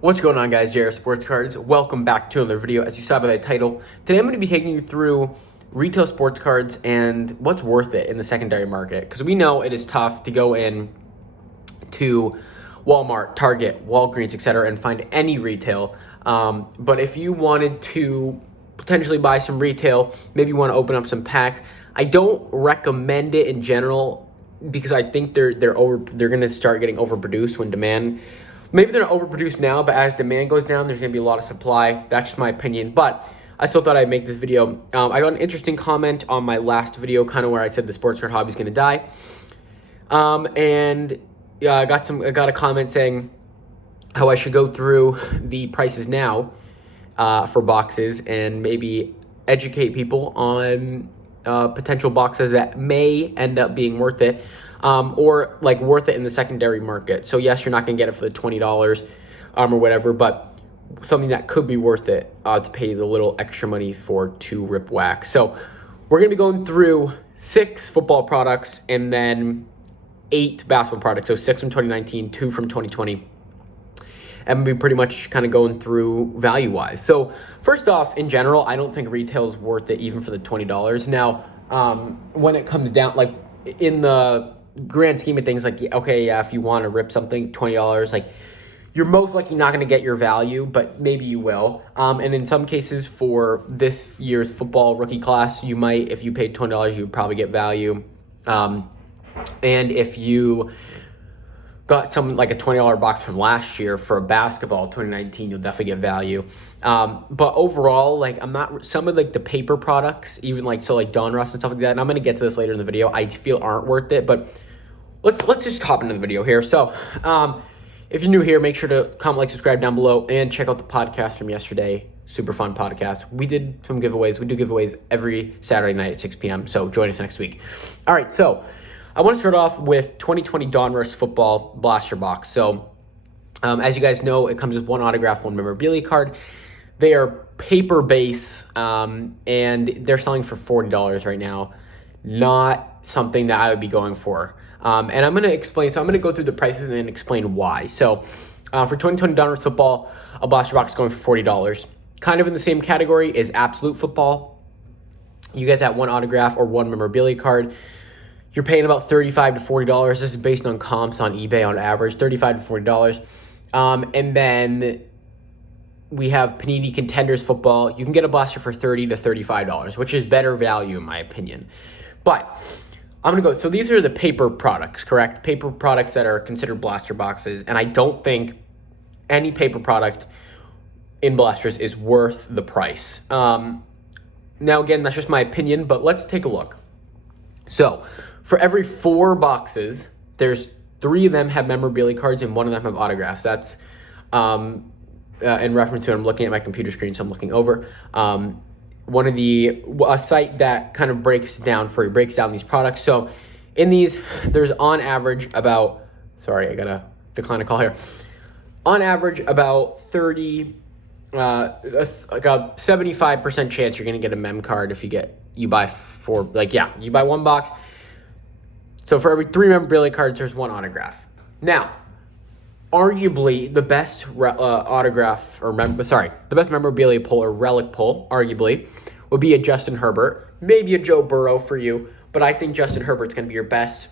What's going on, guys? JR Sports Cards. Welcome back to another video. As you saw by the title, today I'm going to be taking you through retail sports cards and what's worth it in the secondary market. Because we know it is tough to go in to Walmart, Target, Walgreens, etc., and find any retail. But if you wanted to potentially buy some retail, maybe you want to open up some packs, I don't recommend it in general because I think they're going to start getting overproduced when demand. Maybe they're not overproduced now, but as demand goes down, there's going to be a lot of supply. That's just my opinion. But I still thought I'd make this video. I got an interesting comment on my last video, kind of where I said the sports card hobby is going to die. And I got a comment saying how I should go through the prices now for boxes and maybe educate people on potential boxes that may end up being worth it. Or like worth it in the secondary market. So yes, you're not gonna get it for the $20 or whatever, but something that could be worth it to pay the little extra money for to rip wax. So we're gonna be going through 6 football products and then 8 basketball products. So 6 from 2019, 2 from 2020. And we'll be pretty much kind of going through value-wise. So first off, in general, I don't think retail is worth it even for the $20. Now, when it comes down, like in the grand scheme of things, like, okay, yeah, if you want to rip something, $20, like, you're most likely not going to get your value, but maybe you will. And in some cases for this year's football rookie class, you might, if you paid $20, you would probably get value. And if you got some like a $20 box from last year for a basketball 2019, you'll definitely get value. But overall, like, I'm not, some of like the paper products, even like, so like Donruss and stuff like that, and I'm going to get to this later in the video, I feel aren't worth it. But let's just hop into the video here. So if you're new here, make sure to comment, like, subscribe down below, and check out the podcast from yesterday. Super fun podcast. We did some giveaways. We do giveaways every Saturday night at 6 p.m. So join us next week. All right, so I want to start off with 2020 Donruss Football Blaster Box. So as you guys know, it comes with 1 autograph, 1 memorabilia card. They are paper base, and they're selling for $40 right now. Not something that I would be going for. And I'm going to explain. So I'm going to go through the prices and then explain why. So for 2020 Donruss Football, a blaster box is going for $40. Kind of in the same category is Absolute Football. You get that 1 autograph or 1 memorabilia card. You're paying about $35 to $40. This is based on comps on eBay on average, $35 to $40. And then we have Panini Contenders Football. You can get a blaster for $30 to $35, which is better value in my opinion. But I'm going to go, so these are the paper products, correct? Paper products that are considered blaster boxes, and I don't think any paper product in blasters is worth the price. Now, again, that's just my opinion, but let's take a look. So for every 4 boxes, there's 3 of them have memorabilia cards and 1 of them have autographs. That's in reference to, I'm looking at my computer screen, so I'm looking over. A site that kind of breaks down these products. So in these, there's on average about, sorry, I gotta decline a call here. On average, about 30, like a 75% chance you're gonna get a mem card if you buy 4, like, yeah, you buy 1 box. So for every 3 memorabilia cards, there's 1 autograph. Now, arguably the best the best memorabilia pull or relic pull, arguably, would be a Justin Herbert, maybe a Joe Burrow for you, but I think Justin Herbert's going to be your best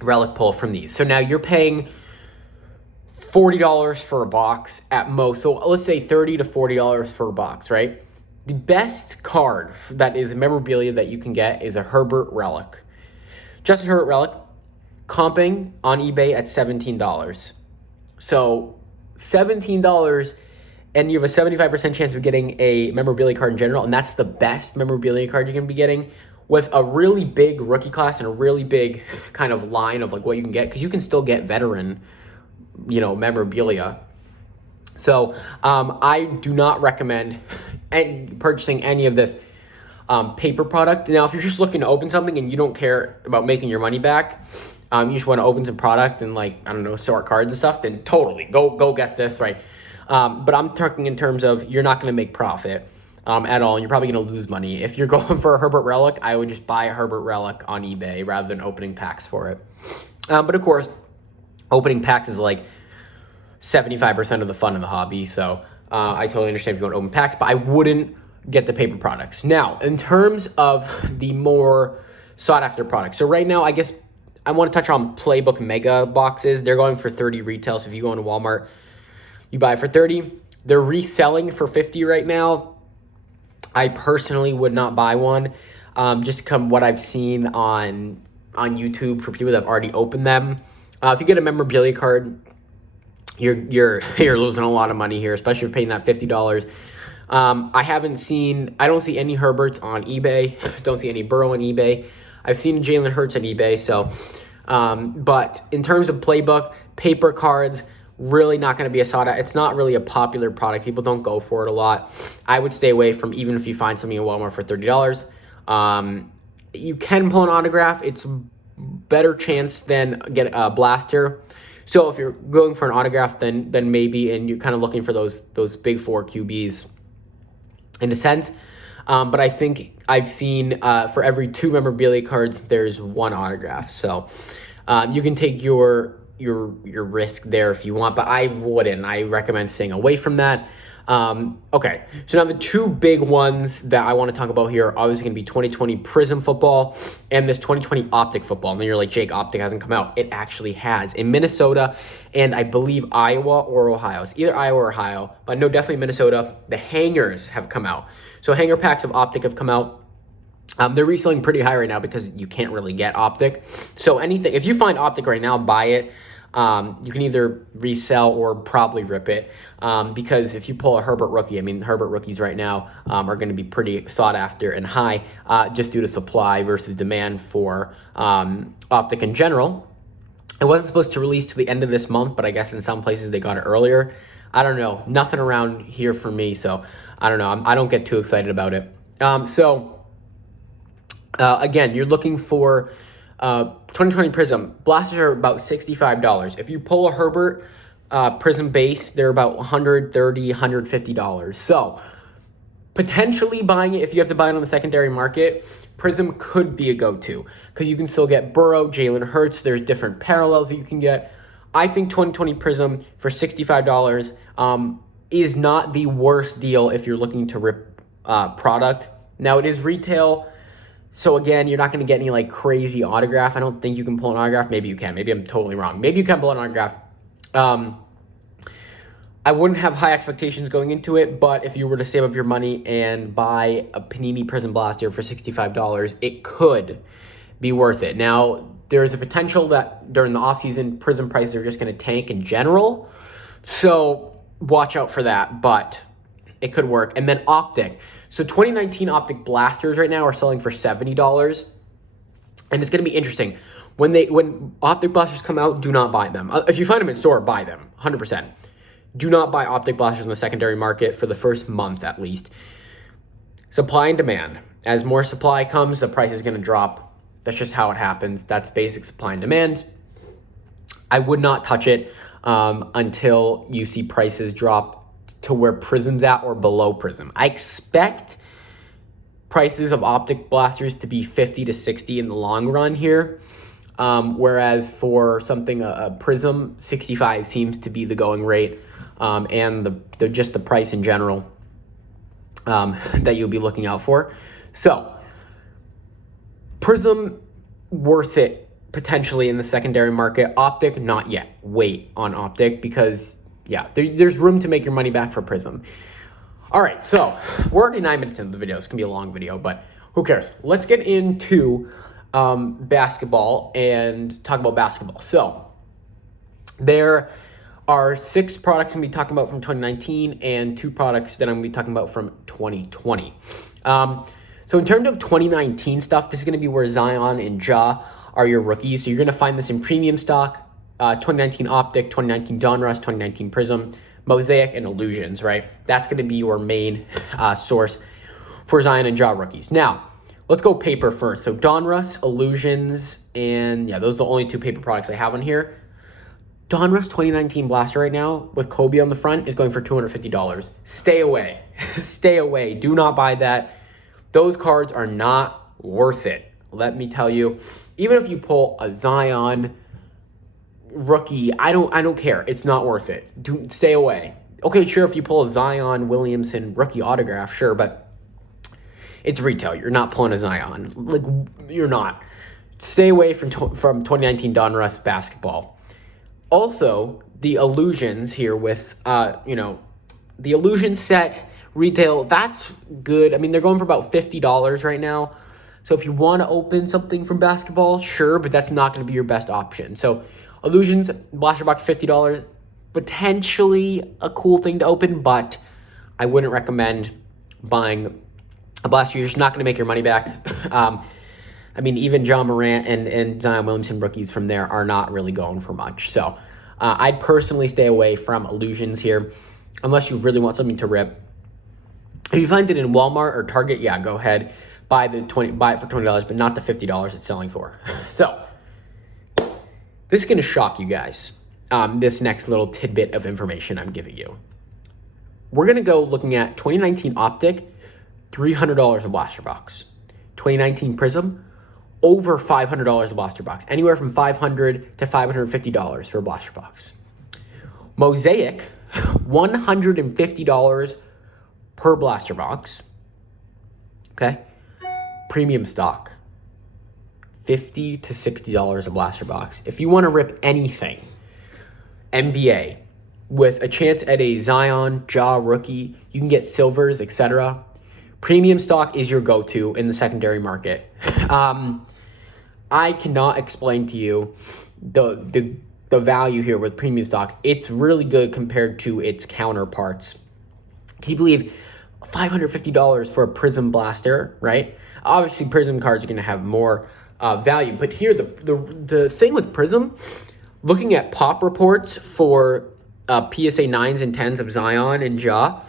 relic pull from these. So now you're paying $40 for a box at most. So let's say $30 to $40 for a box, right? The best card that is memorabilia that you can get is a Herbert relic. Justin Herbert relic, comping on eBay at $17. So $17, and you have a 75% chance of getting a memorabilia card in general, and that's the best memorabilia card you're going to be getting with a really big rookie class and a really big kind of line of like what you can get, because you can still get veteran, memorabilia. So I do not recommend purchasing any of this paper product. Now, if you're just looking to open something and you don't care about making your money back, you just want to open some product and, like, I don't know, sort cards and stuff, then totally go get this, right? But I'm talking in terms of you're not going to make profit at all, and you're probably going to lose money. If you're going for a Herbert relic, I would just buy a Herbert relic on eBay rather than opening packs for it. But of course, opening packs is like 75% of the fun of the hobby. So I totally understand if you want to open packs, but I wouldn't get the paper products. Now, in terms of the more sought after products. So right now, I guess I want to touch on Playbook Mega boxes. They're going for 30 retail. So if you go into Walmart, you buy it for 30. They're reselling for 50 right now. I personally would not buy one. Just come what I've seen on YouTube for people that have already opened them. If you get a memorabilia card, you're losing a lot of money here, especially if you're paying that $50. I don't see any Herberts on eBay. Don't see any Burrow on eBay. I've seen Jalen Hurts on eBay. So, but in terms of Playbook, paper cards, really not going to be a sought out. It's not really a popular product. People don't go for it a lot. I would stay away from, even if you find something at Walmart for $30. You can pull an autograph. It's better chance than get a blaster. So if you're going for an autograph, then maybe, and you're kind of looking for those big four QBs in a sense. But I think I've seen for every 2 memorabilia cards, there's 1 autograph. So you can take your risk there if you want, but I wouldn't. I recommend staying away from that. Okay, so now the 2 big ones that I want to talk about here are obviously going to be 2020 Prism football and this 2020 Optic football. And then you're like, Jake, Optic hasn't come out. It actually has in Minnesota and I believe Iowa or Ohio. It's either Iowa or Ohio, but I know definitely Minnesota. The hangers have come out. So hanger packs of Optic have come out. They're reselling pretty high right now because you can't really get Optic. So anything, if you find Optic right now, buy it. You can either resell or probably rip it because if you pull a Herbert rookie, I mean, Herbert rookies right now are going to be pretty sought after and high just due to supply versus demand for Optic in general. It wasn't supposed to release to the end of this month, but I guess in some places they got it earlier. I don't know. Nothing around here for me, so I don't know. I don't get too excited about it. Again, you're looking for 2020 Prism. Blasters are about $65. If you pull a Herbert Prism base, they're about $130, $150. So potentially buying it, if you have to buy it on the secondary market, Prism could be a go-to because you can still get Burrow, Jalen Hurts. There's different parallels that you can get. I think 2020 Prism for $65 is not the worst deal if you're looking to rip product. Now, it is retail. So again, you're not going to get any like crazy autograph. I don't think you can pull an autograph. Maybe you can. Maybe I'm totally wrong. Maybe you can pull an autograph. I wouldn't have high expectations going into it, but if you were to save up your money and buy a Panini Prism Blaster for $65, it could be worth it. Now, there's a potential that during the offseason, Prism prices are just going to tank in general. So watch out for that, but it could work. And then Optic. So 2019 Optic Blasters right now are selling for $70. And it's going to be interesting. When Optic Blasters come out, do not buy them. If you find them in store, buy them, 100%. Do not buy Optic Blasters in the secondary market for the first month at least. Supply and demand. As more supply comes, the price is going to drop. That's just how it happens. That's basic supply and demand. I would not touch it until you see prices drop to where Prism's at or below Prism. I expect prices of Optic Blasters to be 50 to 60 in the long run here. Whereas for something, a Prism, 65 seems to be the going rate. And just the price in general that you'll be looking out for. So, Prism, worth it potentially in the secondary market. Optic, not yet. Wait on Optic because, yeah, there's room to make your money back for Prism. All right, so we're already 9 minutes into the video. It's going to be a long video, but who cares? Let's get into basketball and talk about basketball. So, there are 6 products I'm going to be talking about from 2019 and 2 products that I'm going to be talking about from 2020. So in terms of 2019 stuff, this is going to be where Zion and Ja are your rookies. So you're going to find this in premium stock, 2019 Optic, 2019 Donruss, 2019 Prism, Mosaic, and Illusions, right? That's going to be your main source for Zion and Ja rookies. Now, let's go paper first. So Donruss, Illusions, and yeah, those are the only 2 paper products I have on here. Donruss 2019 Blaster right now with Kobe on the front is going for $250. Stay away. Stay away. Do not buy that. Those cards are not worth it. Let me tell you. Even if you pull a Zion, rookie, I don't care. It's not worth it. Stay away. Okay, sure, if you pull a Zion Williamson rookie autograph, sure, but it's retail. You're not pulling a Zion. Like, you're not. Stay away from 2019 Donruss basketball. Also, the illusions here with, the illusion set retail, that's good. I mean, they're going for about $50 right now. So if you want to open something from basketball, sure, but that's not going to be your best option. So illusions, blaster box, $50, potentially a cool thing to open, but I wouldn't recommend buying a blaster. You're just not going to make your money back. I mean, even John Morant and Zion Williamson rookies from there are not really going for much. So I'd personally stay away from illusions here unless you really want something to rip. If you find it in Walmart or Target, yeah, go ahead. Buy it for $20, but not the $50 it's selling for. So this is going to shock you guys, this next little tidbit of information I'm giving you. We're going to go looking at 2019 Optic, $300 a blaster box. 2019 Prism, over $500 a blaster box. Anywhere from $500 to $550 for a blaster box. Mosaic, $150 per blaster box. Okay. Premium stock, $50 to $60 a blaster box. If you want to rip anything, NBA, with a chance at a Zion, Ja rookie, you can get silvers, etc. Premium stock is your go-to in the secondary market. I cannot explain to you the value here with premium stock. It's really good compared to its counterparts. Can you believe $550 for a Prism blaster, right? Obviously, Prism cards are going to have more value. But here, the thing with Prism, looking at pop reports for PSA 9s and 10s of Zion and Ja,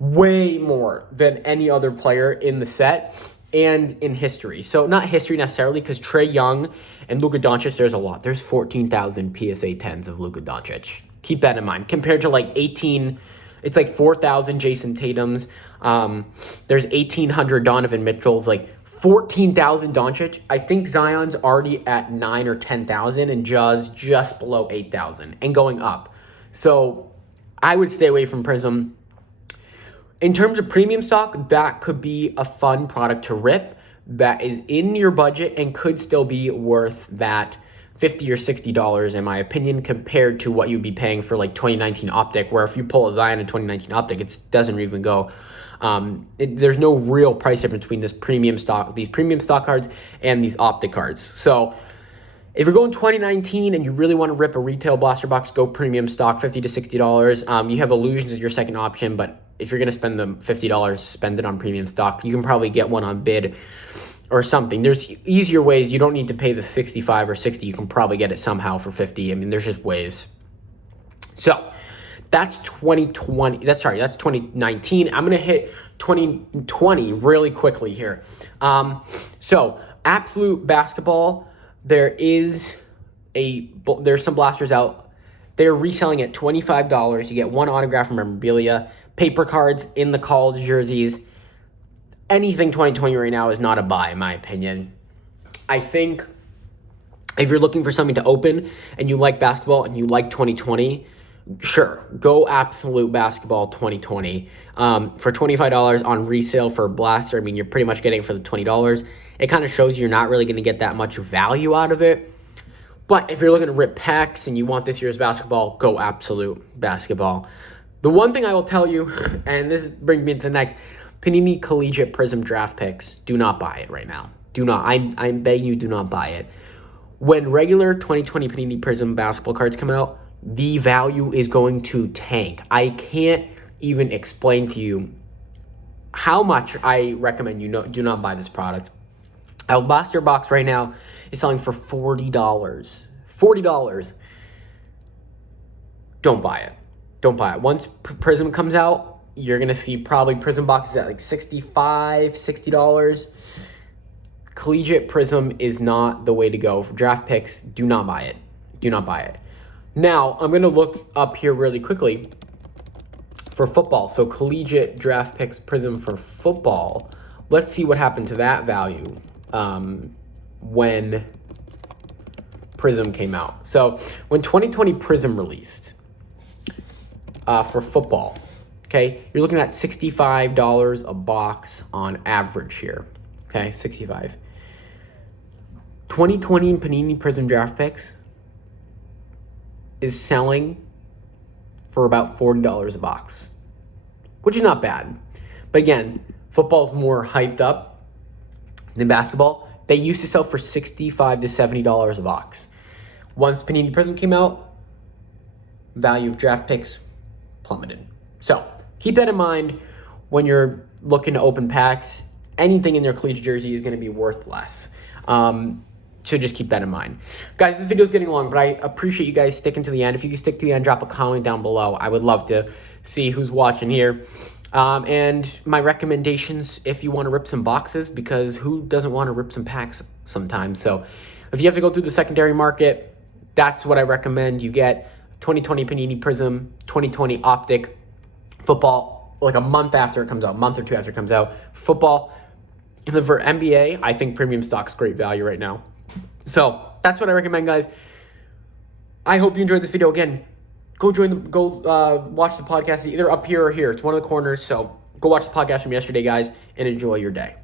way more than any other player in the set and in history. So not history necessarily, because Trae Young and Luka Doncic, there's a lot. There's 14,000 PSA 10s of Luka Doncic. Keep that in mind. Compared to like 18... It's like 4,000 Jason Tatum's. There's 1,800 Donovan Mitchell's, like 14,000 Doncic. I think Zion's already at 9 or 10,000 and Ja's just below 8,000 and going up. So I would stay away from Prism. In terms of premium stock, that could be a fun product to rip that is in your budget and could still be worth that $50 or $60 in my opinion, compared to what you'd be paying for like 2019 Optic, where if you pull a Zion in 2019 Optic, it doesn't even go. There's no real price difference between these premium stock cards and these Optic cards. So if you're going 2019 and you really want to rip a retail blaster box, go premium stock, $50 to $60. You have illusions as your second option, but if you're going to spend the $50, spend it on premium stock. You can probably get one on bid or something. There's easier ways. You don't need to pay the 65 or 60. You can probably get it somehow for 50. I mean, there's just ways. So that's 2020. That's 2019. I'm going to hit 2020 really quickly here. So Absolute Basketball, there's some blasters out. They're reselling at $25. You get one autograph memorabilia, paper cards in the college jerseys. Anything 2020 right now is not a buy, in my opinion. I think if you're looking for something to open and you like basketball and you like 2020, sure, go Absolute Basketball 2020. For $25 on resale for a blaster, I mean, you're pretty much getting it for the $20. It kind of shows you're not really going to get that much value out of it. But if you're looking to rip packs and you want this year's basketball, go Absolute Basketball. The one thing I will tell you, and this brings me to the next, Panini Collegiate Prism draft picks, do not buy it right now. Do not. I'm begging you, do not buy it. When regular 2020 Panini Prism basketball cards come out, the value is going to tank. I can't even explain to you how much I recommend you do not buy this product. A blaster box right now is selling for $40. $40. Don't buy it. Don't buy it. Once Prism comes out, you're going to see probably Prism boxes at like $65, $60. Collegiate Prism is not the way to go. For draft picks, do not buy it. Do not buy it. Now, I'm going to look up here really quickly for football. So Collegiate Draft Picks Prism for football. Let's see what happened to that value when Prism came out. So when 2020 Prism released for football, okay, you're looking at $65 a box on average here. Okay, 65. 2020 Panini Prism Draft Picks is selling for about $40 a box, which is not bad. But again, football's more hyped up than basketball. They used to sell for $65 to $70 a box. Once Panini Prism came out, value of draft picks plummeted. So keep that in mind when you're looking to open packs. Anything in their collegiate jersey is going to be worth less. So just keep that in mind. Guys, this video is getting long, but I appreciate you guys sticking to the end. If you can stick to the end, drop a comment down below. I would love to see who's watching here. And my recommendations, if you want to rip some boxes, because who doesn't want to rip some packs sometimes? So if you have to go through the secondary market, that's what I recommend. You get 2020 Panini Prism, 2020 Optic, football, like a month after it comes out, a month or two after it comes out. Football. And then for NBA, I think premium stock's great value right now. So that's what I recommend, guys. I hope you enjoyed this video. Again, go watch the podcast. It's either up here or here. It's one of the corners. So go watch the podcast from yesterday, guys, and enjoy your day.